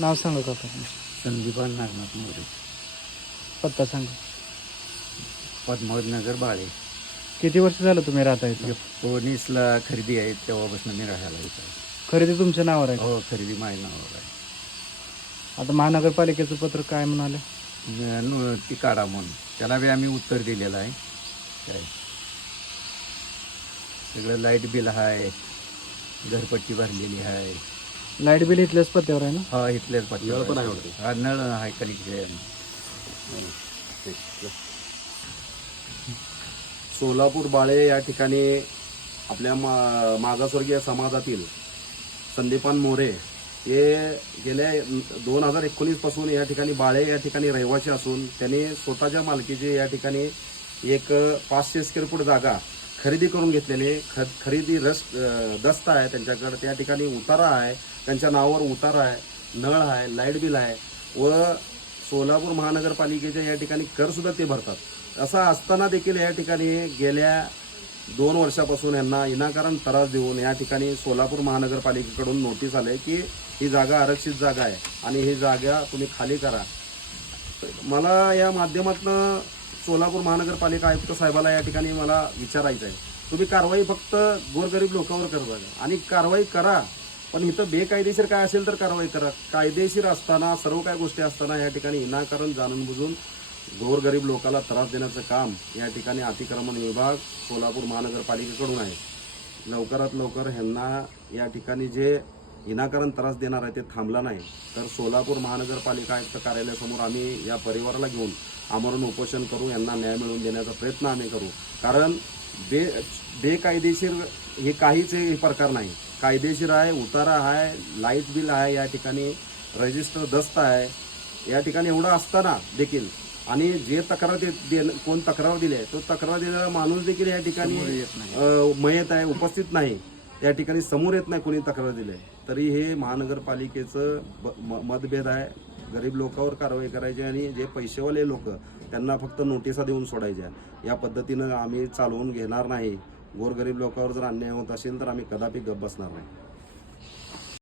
नाव सांगा काका. संदीपान नागनाथ मोरे, पत्ता सांगा. पद्मावत नगर, बाळे. किती वर्ष झालं तुम्ही राहता इथं? 19ला खरेदी आहे, तेव्हापासून मी राहायला इथं. खरेदी तुमच्या नावावर आहे? हो, खरेदी माझ्या नावावर आहे. आता महानगरपालिकेचं पत्र काय म्हणाले? ती काढा म्हणून त्याला बी आम्ही उत्तर दिलेलं आहे. काय सगळं लाईट बिल आहे, घरपट्टी भरलेली आहे. लाईट बिल इथल्याच पत्त्यावर आहे ना? हा, इथल्याच पट्ट्यावर पण आहे. हा, नळ आहे कनेक्शन. सोलापूर बाळे या ठिकाणी आपल्या मागासवर्गीय समाजातील संदीपान मोरे हे गेल्या 2019 पासून या ठिकाणी बाळे या ठिकाणी रहिवासी असून त्यांनी स्वतःच्या मालकीची या ठिकाणी एक 500 स्क्वेअर फूट जागा खरेदी करून घेतलेली. खरेदी दस्त आहे त्यांच्याकडे. त्या ठिकाणी उतारा आहे, त्यांच्या नावावर उतारा आहे, नळ आहे, लाईट बिल आहे व सोलापूर महानगरपालिकेच्या या ठिकाणी करसुद्धा ते भरतात. असं असताना देखील या ठिकाणी गेल्या 2 वर्षापासून यांना विनाकारण त्रास देऊन या ठिकाणी सोलापूर महानगरपालिकेकडून नोटीस आले की ही जागा आरक्षित जागा आहे आणि ही जागा तुम्ही खाली करा. मला या माध्यमातून सोलापूर महानगरपालिका आयुक्त साहेबाला या ठिकाणी मला विचारायचं आहे, तुम्ही कारवाई फक्त गोरगरीब लोकांवर करता आणि कारवाई करा, पण इथं बेकायदेशीर काय असेल तर कारवाई करा. कायदेशीर असताना सर्व काही गोष्टी असताना या ठिकाणी विनाकारण जाणून बुजून गोरगरीब लोकांना त्रास देण्याचं काम या ठिकाणी अतिक्रमण विभाग सोलापूर महानगरपालिकेकडून आहे. लवकरात लवकर ह्यांना या ठिकाणी जे विनाकारण त्रास देणार आहे ते थांबला नाही तर सोलापूर महानगरपालिका आयुक्त कार्यालयासमोर आम्ही या परिवाराला घेऊन आमरण उपोषण करू, यांना न्याय मिळवून देण्याचा प्रयत्न आम्ही करू. कारण बेकायदेशीर हे काहीच प्रकार नाही. कायदेशीर आहे, उतारा आहे, लाईट बिल आहे, या ठिकाणी रजिस्टर दस्त आहे. या ठिकाणी एवढं असताना देखील आणि जे कोण तक्रार दिली आहे तो तक्रार दिलेला माणूस देखील या ठिकाणी मयत आहे, उपस्थित नाही. या ठिकाणी समोर येत नाही कोणी तक्रार दिली आहे. तरी हे महानगरपालिकेचं मतभेद आहे. गरीब लोकांवर कारवाई करायची आणि जे पैसेवाले लोक त्यांना फक्त नोटिसा देऊन सोडायच्या. या पद्धतीनं आम्ही चालवून घेणार नाही. गोरगरीब लोकांवर जर अन्याय होत असेल तर आम्ही कदापि गप्प बसणार नाही.